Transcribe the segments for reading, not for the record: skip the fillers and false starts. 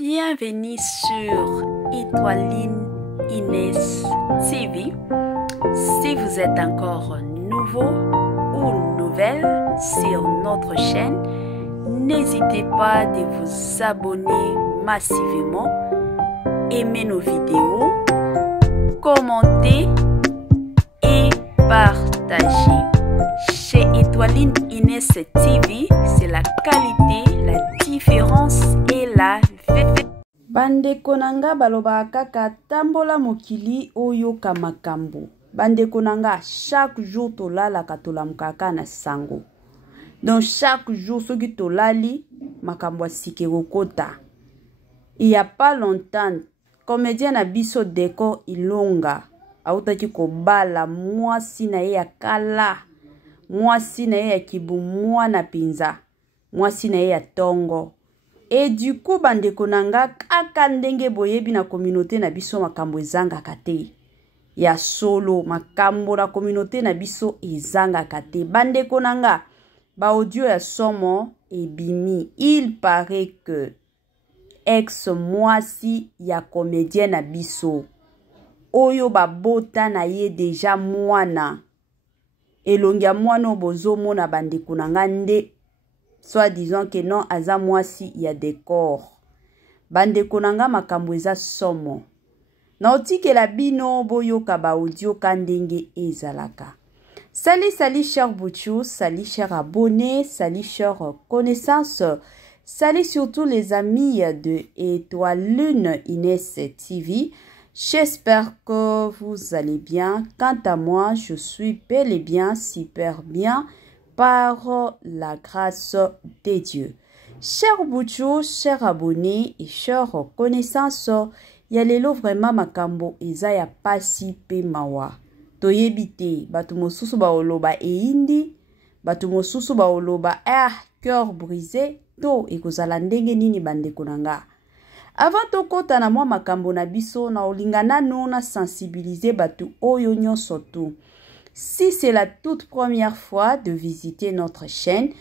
Bienvenue sur Étoiline Inès TV. Si vous êtes encore nouveau ou nouvelle sur notre chaîne, n'hésitez pas de vous abonner massivement, aimer nos vidéos, commenter et partager. Chez Étoiline Inès TV, c'est la qualité, la différence et la vérité. Bandeko nanga baloba kaka tambola mokili oyoka makambo. Bandeko nanga chaque jour tolala katolamkaka na sango. Donc chaque jour soki tolali makambo asike kokota. Il y a pas longtemps, comédien na biso Décor Ilonga autaki kobala mwasi na ye ya kala. Mwasi na ye ya kibumwa na pinza. Mwasi na ye ya tongo. Et du coup, bandeko nanga kaka ndenge boyebi na communauté na biso makambo ezanga kate. Ya solo makambo na communauté na biso ezanga kate. Bandeko nanga ba audio ya somo ebimi. Il paraît que ex mwasi ya comédien na biso oyo babota na ye deja mwana. Elongia mwana bozo mona bandeko nanga nde soit disant que non aza mwasi ya Décor. Bandeko nanga makambo eza somo. Na otikela bino boyoka ba audio kandenge ezalaka. Salut chers Bouchou, salut chers abonnés, salut chers connaissances, salut surtout les amis de Étoiline Inès TV. J'espère que vous allez bien. Quant à moi, je suis bel et bien, super bien, par la grâce de Dieu. Chers Bouchou, chers abonnés et chers connaissances, yalelo vraiment makambo eza ya pasi pe mawa. Toyebite, batu mosusu ba oloba eindi, batu mosusu ba oloba cœur brisé, to ekozala ndenge nini bandeko nanga. Avant tokota na mwa makambo na biso na olingana nona sensibiliser batu oyo nyonso tu. Si c'est la toute première fois de visiter notre chaîne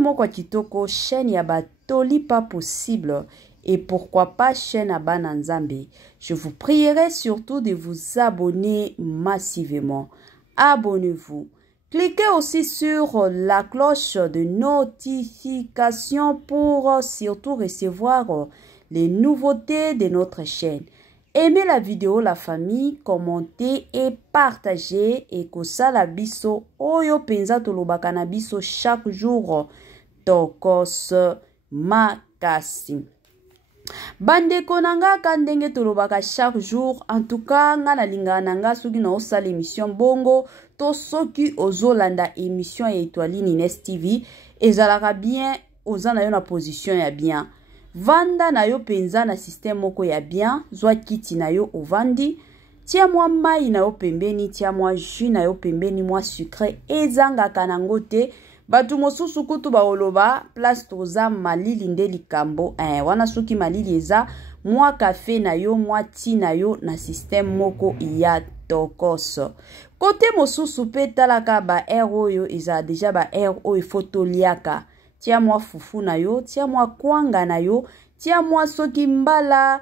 moko kitoko, chaîne ya batoli pas possible et pourquoi pas chaîne à Bananzambe. Je vous prierai surtout de vous abonner massivement. Abonnez-vous. Cliquez aussi sur la cloche de notification pour surtout recevoir les nouveautés de notre chaîne. Aimez la vidéo, la famille, commentez et partagez. Et kosala biso oyo penza tolobaka na biso chaque jour tokos makasi. Bandeko nanga kandenge tolobaka chaque jour. En tout cas, nga na linga nanga soki na osala émission bongo to soki ozolanda émission ya Étoiline Inès TV ezalaka bien oza na yo na position ya bien. Vanda na yo penza na système moko ya bien, zwa kiti na yo ovandi, tia mwa mai na yo pembeni, tia mwa jus na yo pembeni, mwa sucre, ezanga kanango te, batu mosusu kutu ba oloba, place toza malili nde likambo, wana soki malili eza, mwa café na yo, mwa ti na yo, na système moko ya tokos. Kote mosusu pe talaka ba air oyo, eza deja ba air oyo foto liaka. Tia mwa fufu na yo, tia mwa kwanga na yo, tia mwa soki mbala,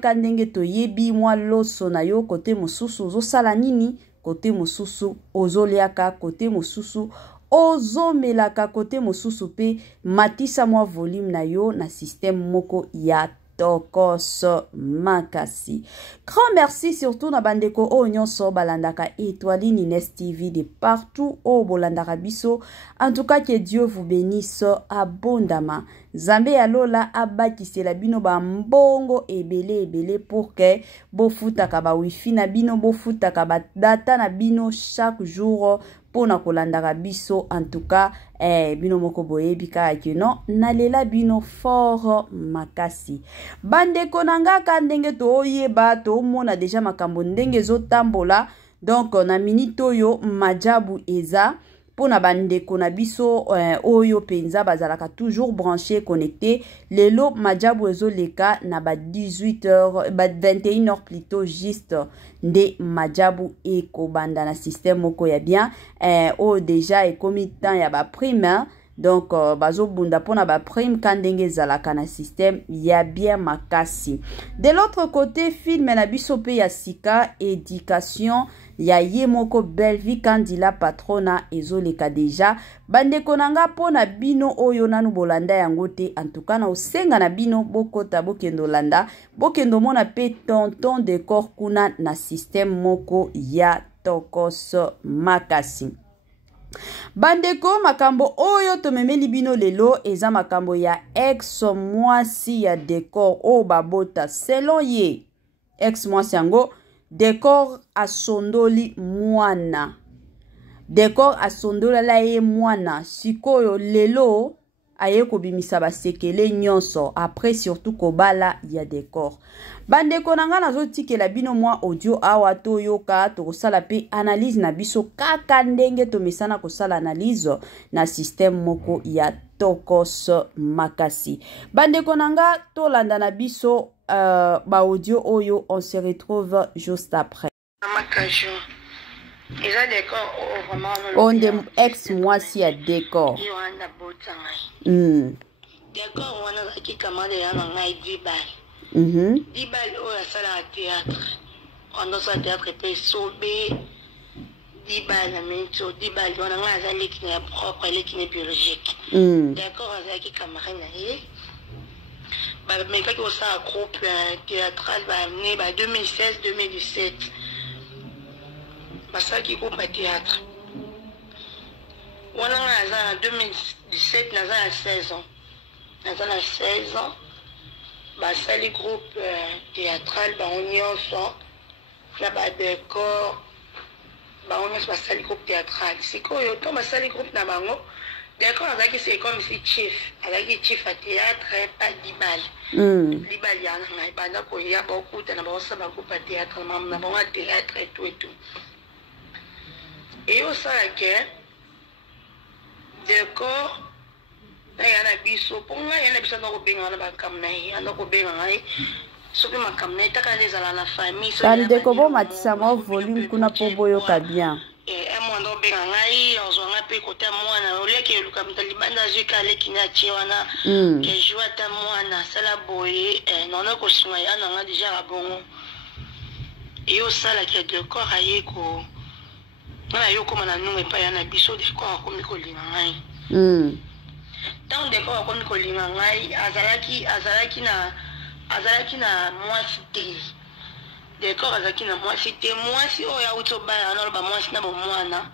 kandenge toyebi mwa loso na yo, kote mosusu ozo sala nini, kote mosusu ozo liaka, kote mosusu ozo melaka, kote mosusu pe matisa mwa volume na yo na système moko ya tokos makasi. Grand merci surtout na bandeko o nyonso balandaka Étoiline Inès TV de partout au bolandaka biso. En tout cas, que Dieu vous bénisse abondamment. Zambe ya lola abakisela bino ba mbongo ebele pour que bofutaka ba wifi na bino, bofutaka ba data na bino chaque jour pona kolandaka biso. En tout cas, bino moko boyebi kaka ke non nalela bino fort makasi. Bandeko nanga kandenge to oyeba to mona deja makambo ndenge zo tambola. Donc na minute oyo majabu eza pona bandeko na biso oyo penza bazalaka toujours branché connecté. Lelo majabu ezo leka na ba 18h ba 21h plutôt juste nde majabu eko banda na système moko ya bien o deja ekomi temps ya ba prime donc bazo bunda pona ba prime kandenge zalaka na système ya bien makasi. De l'autre côté film na biso pe ya sika éducation ya yemoko belle vie kandila patrona ezoleka deja bandeko nanga pona bino oyo nanu bolanda yango te en tout cas na osenga na bino bokota bokendo landa bokendo mona pe tonton décor kuna na système moko ya tokos makasi. Bandeko makambo oyo tomemeli bino lelo eza makambo ya ex mwasi ya décor o babota selon ye ex mwasi yango décor asondoli mwana. Décor asondola la ye mwana. Sikoyo lelo aye kobimisa basekele nyonso. Après surtout kobala ya décor. Bandeko nanga nazo tikela bino mwa audio awa to yoka to kosala pe analyse na biso kaka ndenge to mesana kosala analyse na système moko ya tokos makasi. Bandeko nanga to landa na biso ba audio oyo on se retrouve juste après. On de ex mwasi ya décor. D'accord, on a qui commande un ngai dibal. Dibal au sala théâtre. On a sa théâtre pe sobe. Dibal na mencho, dibal on a ngazali qui est propre, elle qui est biologique. D'accord, on a qui camarade na ye. Bah mais quand on sa groupe théâtral va amener 2016-2017. Bah ça qui groupe théâtre. On a en 2017, on a 16 ans. Dans 16 ans, le groupe théâtral, on y a décor, on a le groupe théâtral. C'est quoi, on a le groupe Nabango. D'accord, c'est comme si chef, avec chef à théâtre, pas 10 balles. 10 balles, il y a beaucoup de groupe à théâtre, on a théâtre et tout et tout. Et au sein décor, il y a un biso, pour moi, il y a un biso dans le benga, il y a un benga, soki makamna itaka les ala la famille. Tali de kobo matisa mo volume kuna pobo yo kabien. Moi ndo benga ngai, on zonga pe côté mwana, au lieu que le kam talibanda zika le kina chiwana, que joua ta mwana, sala boye, non ko sunga ya nga déjà rabongo. Et au sala qui a décor aye ko. Na yo ko mana nunga pa ya na biso décor ko miko linga ngai. Tant décor comme kolinga ngai azalaki na mwasi te décor azalaki na mwasi te mwasi oyo auto bana na ba mwasi na bomwana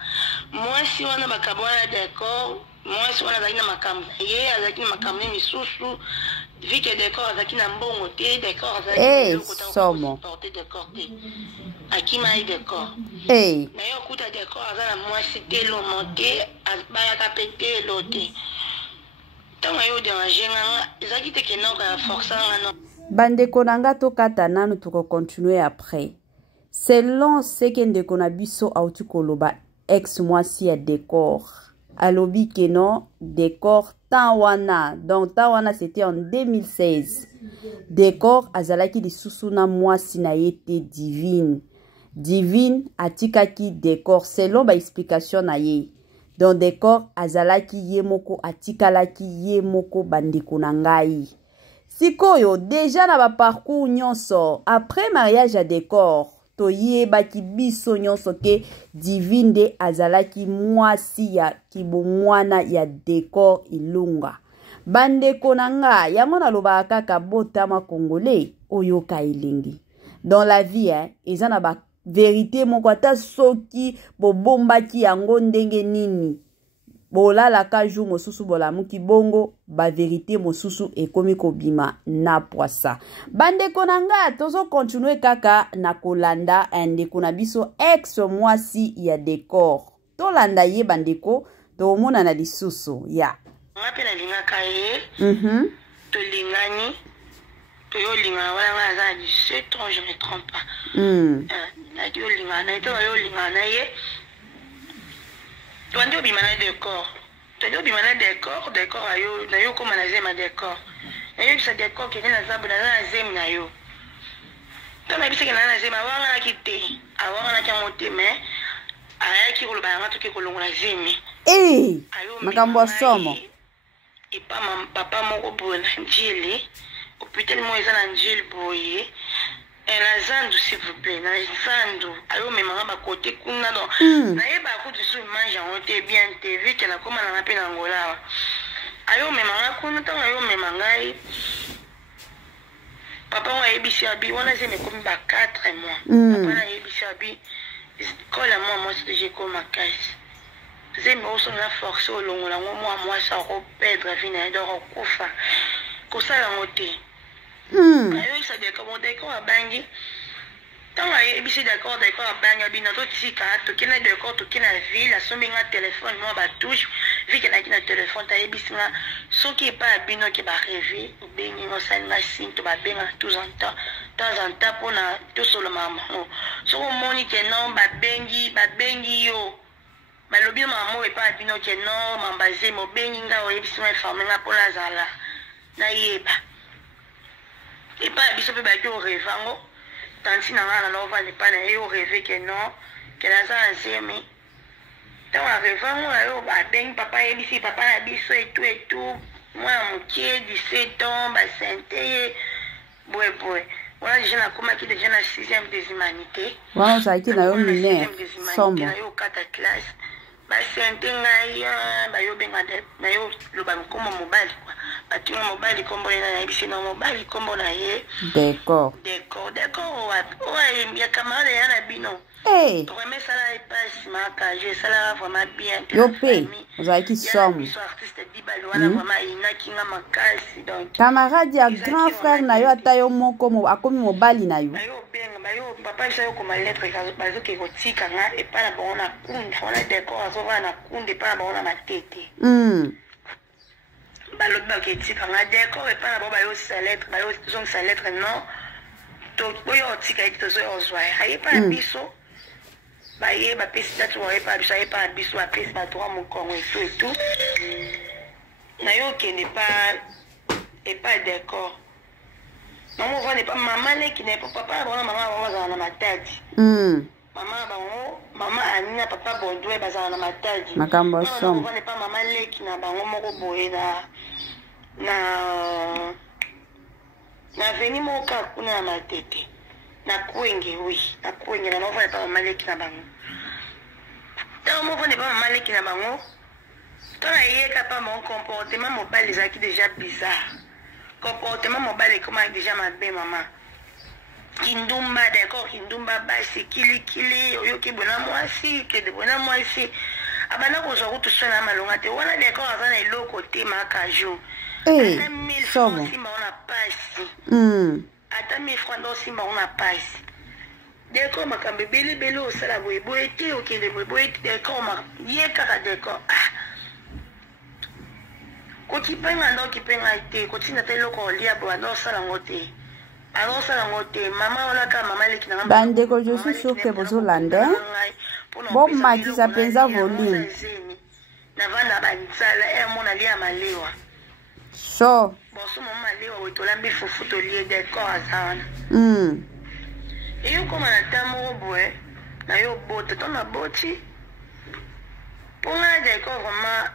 mwasi wana bakabona décor mwasi wana azalaki na makambo ye azalaki na makambo misusu vu que décor azalaki na mbongo te décor azalaki somo porter décor te akima ai décor na yo kuta décor azala mwasi te lo monte azbaya pete lo te. Bandeko nanga to kata nanu tuko continuer après. Selon ce que ndeko na biso auti koloba ex mwasi ya décor. Alobi que non décor tawana. Donc tawana c'était en 2016. Décor azalaki di susuna mwasi na yete divine. Divine atikaki décor selon ba explication na ye. Dans décor azalaki yemoko atikalaki yemoko bandeko na ngai. Sikoyo déjà na ba parcours nyonso après mariage à décor to yebaki biso nyonso ke divine de azalaki mwasi ya kibomwana ya décor ilunga. Bandeko na ngai yango naloba kaka botama congolais oyoka elengi. Dans la vie ezana ba vérité moko ata soki bobombaki yango ndenge nini bolala ka jour mosusu bolamuki bongo ba vérité mosusu ekomi kobima na poisa. Bandeko nanga tozo continuer kaka na kolanda ndeko na biso ex mwasi ya décor to landa ye bandeko to mona na lisusu ya ngapela linga kaye to lingani. Yo linga wala za 17 ans, je me trompe pas. Na yo linga na yo linga na ye. Toi ndio bimana décor. Toi ndio bimana décor ayo na yo koma na zema décor. Na yo bisa décor ke na zabu na zema na yo. Toi na bisa ke na zema wanga na kite. Awanga na kyamote mais aya ki koloba ngatu ke kolongola zemi. Makambo somo. et pas mon papa moko boye na njili hôpital mo eza na njili boye la zandu s'il vous plaît na zandu ayo memanga ba côté kuna donc na yeba ko tu sous mange on te bien TV que na koma na pe na ngola ayo memanga kuna tanga ayo memanga papa wa ebisi abi wana je me komi ba 4 mois papa na ebisi abi quand la moi c'est j'ai comme ma caisse j'ai me aussi la force au long la moi ça reperdre vina do kufa ko sala ngote ayo ça de comment d'accord à bangi tant ebisi d'accord à bangi bina to tika to kina d'accord to kina ville la sombi nga téléphone moi ba touche vu que na kina téléphone ta ebisi nga so qui pas bino qui ba rêver bengi no sa na sim to ba benga tous en temps pour na tout sur le maman so moni que non ba bengi yo balobi maman et pas bino que non mambaze mo bengi nga o ebisi nga informer nga pour la zala na yeba et pas biso pe ba ko revango tanti na ngana no va ne pas na yo rêver que non que la zala zemi tant à revango yo ba bengi papa ebisi papa na biso et tout moi moitié 17 ans ba santé boy voilà je na koma ki déjà na 6e des humanités waaw ça été na yo mine somme yo 4 classe ba santé ngai ba yo benga de na yo lo ba kombo mobile quoi ba tinga mobile kombo na bisi na mobile kombo na ye d'accord ouais ya camarade ya na bino eh to remets ça là et pas ma cage ça là vraiment bien yo pe ça qui somme artiste dibalo wana vraiment ina kinga makasi donc camarade ya grand frère na yo ata yo moko mo akomi mobali na yo bayo papa ça yo comme lettre bazo ke kotika nga et pas na bona kunde on d'accord azo va na kunde pas na bona matete balobi baketika nga d'accord et pas na bona bayo sa lettre bayo zong sa lettre non to boyo tika ito zo ozwa haye pa biso baye ba pesi tatu wa pa biso haye pa biso ba pesi ba droit mon kongo et tout na yo qui n'est pas d'accord maman va n'est pas maman ne qui n'est pas papa bona maman va na matadi maman anina papa bondwe bazana na matadi makambo som va n'est pas maman le qui na bango moko boye na veni moka kuna na matete na kwenge oui na kwenge na mova pa maleki na bango ta mova ne pa maleki na bango tona yeka pa mon comportement mobile zaki déjà bizarre comportement mobile comment déjà mabe maman kindumba d'accord kindumba basi kili oyo ki bona mwasi ke de bona mwasi abana ko zo kutu sona malonga te wana d'accord azana eloko te makajo somo ata 1000 francs do simba on a passe deko makambe bele osala boye te okende boye te deko ma yeka ka deko ko kipenga ndo kipenga te ko tina te loko lia bo ndo sala ngote alors sala ngote mama ona ka mama leki na bande ko je suis sûr que vous Hollandais bon maki ça penza volume na vana bantsala mona lia malewa so boso mama leo otolambi fufu to lié d'accord azana et yo comme na tamo boye na yo bote to na boti ponga d'accord vraiment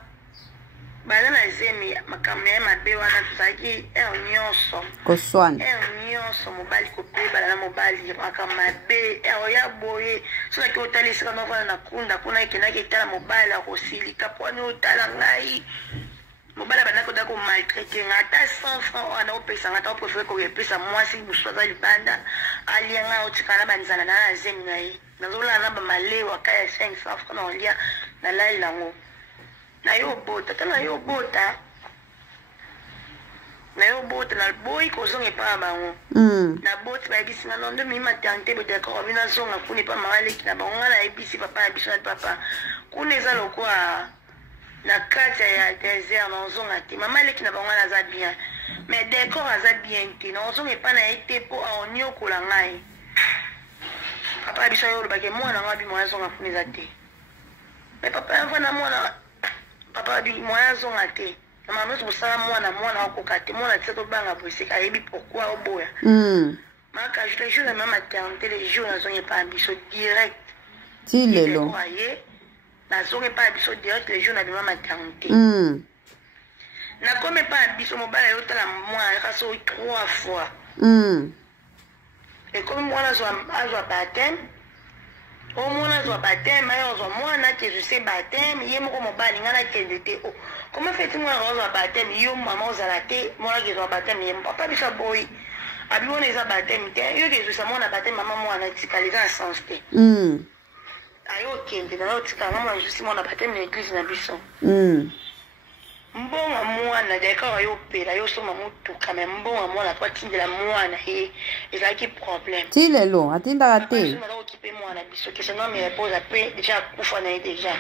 bana na zemi makamya mabe wana tuzaki nyonso koswana nyonso mobali ko pe bana na mobali makamabe ya boye so na ki otalisa no vana na kunda kuna ikinaki tala mobali akosilika poni otala ngai mobala bana ko dako maltraiter ngata 100 francs ana opesa ngata o préférer ko yepesa mwasi buswaza libanda alianga otikana banzana na zemi na yi nazola na ba malewa kaya 500 francs na olia na lai lango na yo bota tana yo bota na boy ko zonge pa bango na bota ba bisinga no ndo mi matante bo d'accord bina zonga kuni pa maleki na bango na ebisi papa biso na papa kuneza lokwa na kati ya désert na ozonga te mama leki na bango na za bien mais décor aza bien te na ozonga pa na ete po aonyokola ngai papa biso yo lobake mwana nga bi mwana zonga funi za te mais papa mwana mwana papa bi mwana zonga te na mama so sala mwana akoka te mwana tse to banga bose ka yebi pourquoi oboya maka je te jure même maternité les jours na zonga pa biso direct ti lelo na zonge pa biso direct les jours na bima maternité Na comme pas biso mobala yo tala moi ka so 3 fois. Et comme moi azwa baptême. Au moins azwa baptême, azwa moi na que je sais baptême, yé moko mobali ngana kendete. Comment fait-il moi azwa baptême yo maman ozalate, moi que azwa baptême yé papa biso boy. Abi on eza baptême te, yo que je sais moi na baptême maman moi na tikaliza en sens te. Ayo kende na tika maman je sais moi na baptême na église na biso. Mbonga mwana d'accord yo pela yo soma mutuka mais mbonga mwana kwa tindela mwana ezaki problème tilelo atinda te na okipe mwana biso que ça non me repose après déjà kufa na déjà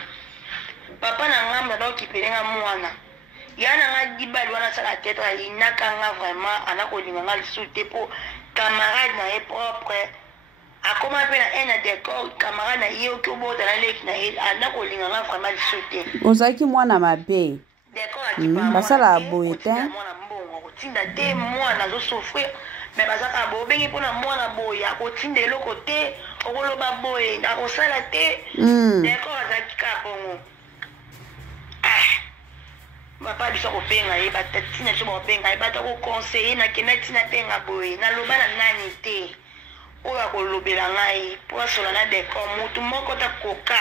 papa na ngamba na okipelenga mwana yana nga dibali wana sala tête inaka nga vraiment anako linga lisuté po camarade na propre akoma pe na un d'accord camarade na yo ko bota na leki na anako linga nga vraiment lisuté ozaki mwana mabe basala boye te tinda te mwana zo souffrir mais bazaka bo bengi pona mwana boye akotinda eloko te okoloba boye nakosala te d'accord azaki ka bongo papa biso kopenga ye batatina biso kopenga ye bata koconseiller nakenda tina penga boye naloba na nani te oyo akolobela ngai po asola na d'accord mutu moko takoka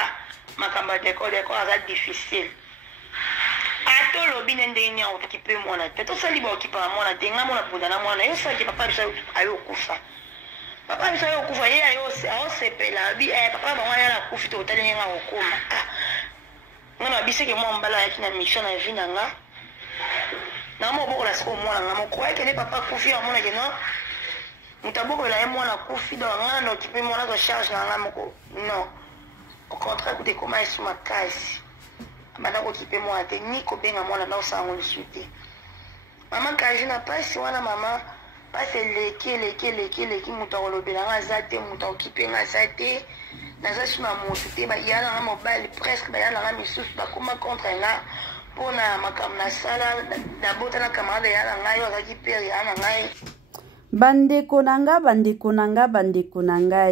makambo ya d'accord aza difficile ato lobi nende nya okipe mwana te to sali ba okipa mwana te nga mwana bunda na mwana yo saki papa bisa ayo kufa papa bisa ayo kufa ye ayo sepela bi papa ba mwana na kufi to tali nga okoma ngana biseke mwa mbala ya kina mission na vie nga na mo boko la siko mwana nga mo croire que ne papa kufi ya mwana keno mutaboko la mwana kufi do nga no okipe mwana ko charge na nga moko non au contraire que comment est ma case Madame occupé moi technique ou bien moi na osango lisuté maman kaji na pasi wana mama pasi leki muto olobela nga zate muto occupé nga zate naza sima mutu te ba yana nga mobile presque ba yana nga misusu ba koma contre nga pona makam na sala na bota na camarade yana nga yo azaki pere yana nga bandeko nanga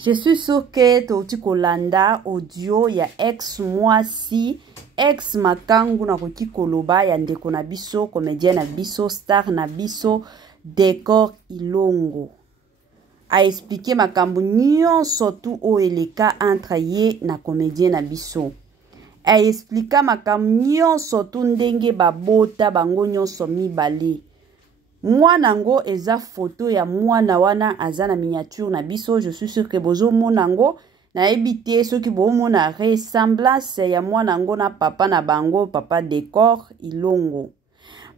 je suis sûr que tu kolanda audio ya ex mwasi ex makangu na koki koloba ya ndeko na biso comédien na biso star na biso Décor Ilongo a expliqué makambu nyonso tu o eleka entre ye na comédien na biso a expliqué makambu nyonso tu ndenge babota bango nyonso mibale mwana ngo eza photo ya mwana wana azana miniature na biso. Je suis sûr que bozo monango na ebité soki bo mona ressemblance ya mwana ngo na papa na bango papa Décor Ilongo.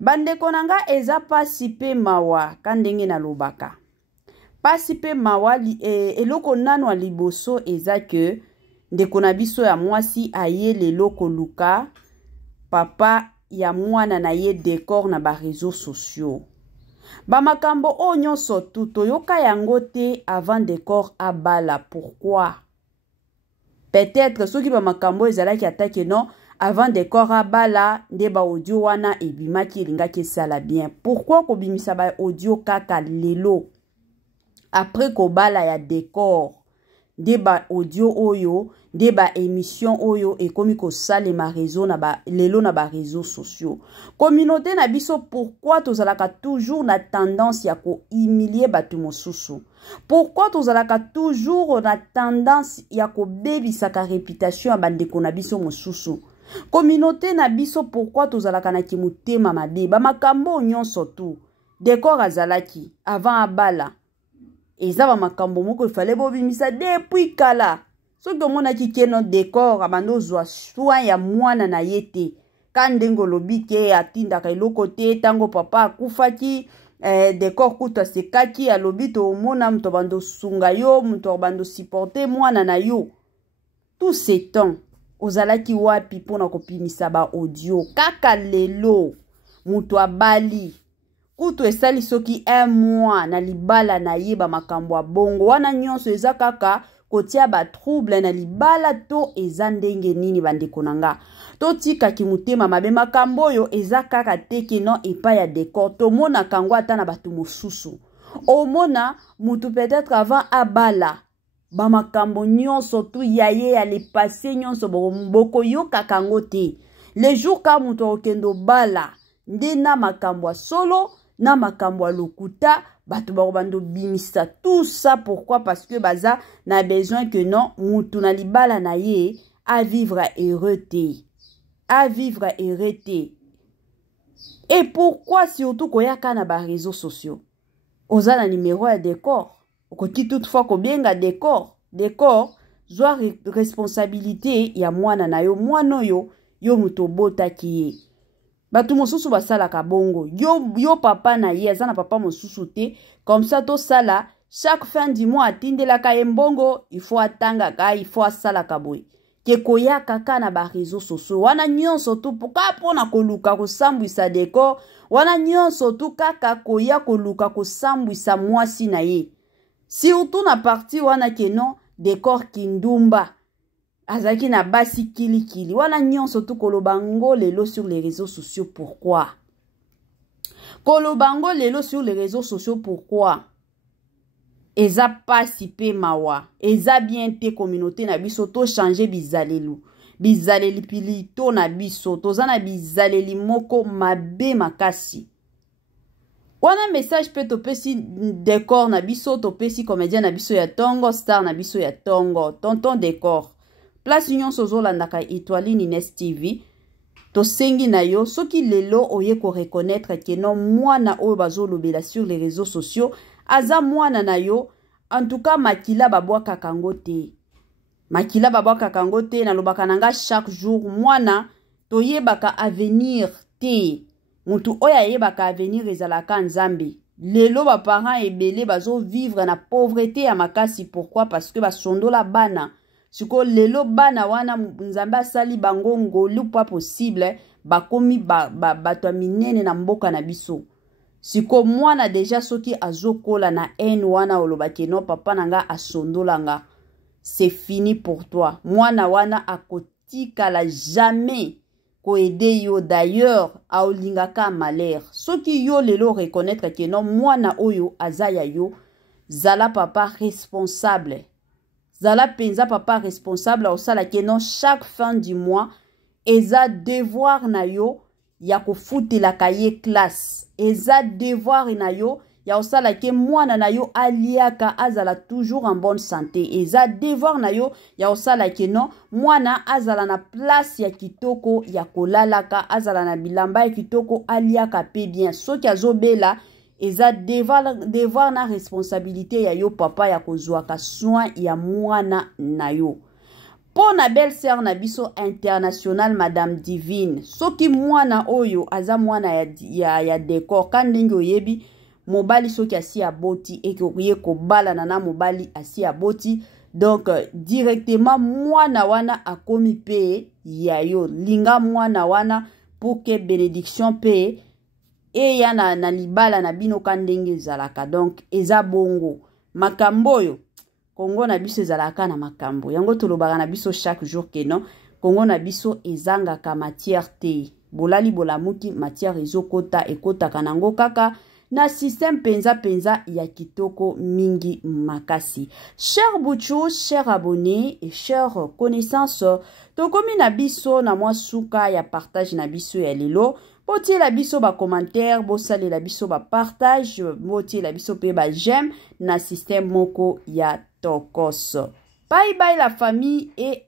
Bandeko nanga eza pasi pe mawa kandenge na lobaka. Pasi pe mawa eloko nano liboso eza ke ndeko na biso ya mwasi aye leloko luka papa ya mwana na ye Décor na ba réseaux sociaux. Ba makambo o nyonso tuto yoka yango te avant Décor abala. Pourquoi? Peut-être soki ba makambo ezalaki atake non avant Décor abala nde ba audio wana ebimaki elingaki esala bien. Pourquoi ko bimisa ba audio kaka lelo après ko bala ya Décor nde ba audio oyo nde ba émission oyo ekomi ko sale ma réseau na ba lelo na ba réseaux sociaux. Communauté na biso pourquoi tozalaka toujours na tendance ya ko humilier batu mosusu? Pourquoi tozalaka toujours na tendance ya ko bebisaka réputation ya bandeko na biso mosusu? Communauté na biso pourquoi tozalaka na kimutema mabe ba makambo nyonso tu Décor azalaki avant abala eza ba makambo moko ifale bobimisa depuis kala. Soki omona kikeno Décor abando zwa soin ya mwana na yete kandengo lobike atindaka eloko te tango papa akufaki Décor kuta sekaki alobi to omona mto bando sunga yo mto bando supporter mwana na yo. Tout ce temps ozalaki wapi pona kopimisa ba audio kaka lelo muto abali kutu esali soki un mois na libala na ye ba makambo ya bongo wana nyonso eza kaka kotia ba trouble na libala to eza ndenge nini bandeko nanga to tika kimutema mabe makambo yo eza kaka teke no epa ya Décor to mona kango ata na batu mosusu omona mutu peut-être avant abala ba makambo nyonso tu yaye ya le passé nyonso boko yoka kango te les jours ka mutu okendo bala nde na makambo ya solo na makambo ya lokuta bato bando bimisa tout ça. Pourquoi? Parce que baza na besoin que non mutu na libala na ye à vivre heureux te, à vivre heureux te. Et pourquoi surtout koyaka na ba réseaux sociaux oza na numéro ya décor okoti toutefois kobenga décor zwa responsabilité ya mwana na yo mwana yo muto botaki ye. Batu mosusu basalaka bongo yo papa na ye aza na papa mosusu te, comme ça to sala chaque fin du mois atindelaka ye mbongo, il faut atanga ka, il faut asalaka boy ke koyaka ka na ba réseaux sociaux wana nyonso tu poka pona koluka kosambwisa décor, wana nyonso tu kaka koya koluka kosambwisa mwasi na ye. Surtout na parti wana ke non décor kindumba azaki na basi kilikili wana nyonso tu kolobango lelo sur les réseaux sociaux. Pourquoi? Kolobango lelo sur les réseaux sociaux pourquoi? Eza pasi pe mawa eza bien te communauté na biso to changer bizaleli pilito na biso toza na bizaleli moko mabe makasi. Wana message pe topesi décor na biso topesi comédien na biso ya tongo star na biso ya tongo tonton décor place union sozolandaka Etoiline Ines TV tosengi na yo soki lelo oye ko reconnaître que non mwana oyo bazolobela sur les réseaux sociaux aza mwana na yo. En tout cas makila babwaka kango te, makila babwaka kango te na lobaka nanga chaque jour mwana toyebaka avenir te, mutu oya yebaka avenir ezalaka nzambe. Lelo ba parents ebele bazo vivre na pauvreté ya makasi. Pourquoi? Parce que basondola bana siko lelo bana wana nzambe asali bango ngolu pas possible bakomi bato minene na mboka na biso. Siko mwana deja soki azokola na haine wana olobaki no papa nanga asondolanga, c'est fini pour toi. Mwana wana akotika la jamais ko aider yo, d'ailleurs aolingaka malheur. Soki yo lelo reconnaître que non mwana oyo azaya yo zala papa responsable. Zala penza papa responsable osala que non chaque fin du mois eza devoir na yo ya kofutela kaye classe. Eza devoir na yo ya osala ke mwana na yo aliaka azala toujours en bonne santé. Eza devoir na yo ya osala ke non mwana azala na place ya kitoko ya kolalaka, azala na bilamba ya kitoko aliaka pe bien. Soki azobela eza devoir na responsabilité ya yo papa ya kozwaka soin ya mwana na yo. Pour na belle-sœur na biso international Madame Divine, soki mwana oyo aza mwana ya décor kandenge oyebi mobali soki asi aboti ekoye kobala na mobali asi aboti, donc directement mwana wana akomi pe ya yo linga mwana wana pour que bénédiction pe e ya na libala na bino kandenge zalaka. Donc eza bongo makambo yo Kongo na biso ezalaka na makambo yango tolobaka na biso chaque jour que non Kongo na biso ezangaka matière te, bolali bolamuki matière ezokota ekotaka nango kaka na système penza ya kitoko mingi makasi. Cher Bouchou, cher abonné et cher connaissance, tokomi na biso na mwa suka ya partage na biso ya lelo. Botie la biso ba commentaire, bo sale la biso ba partage, botie la biso pe ba j'aime na système moko ya tokos. Bye bye la famille et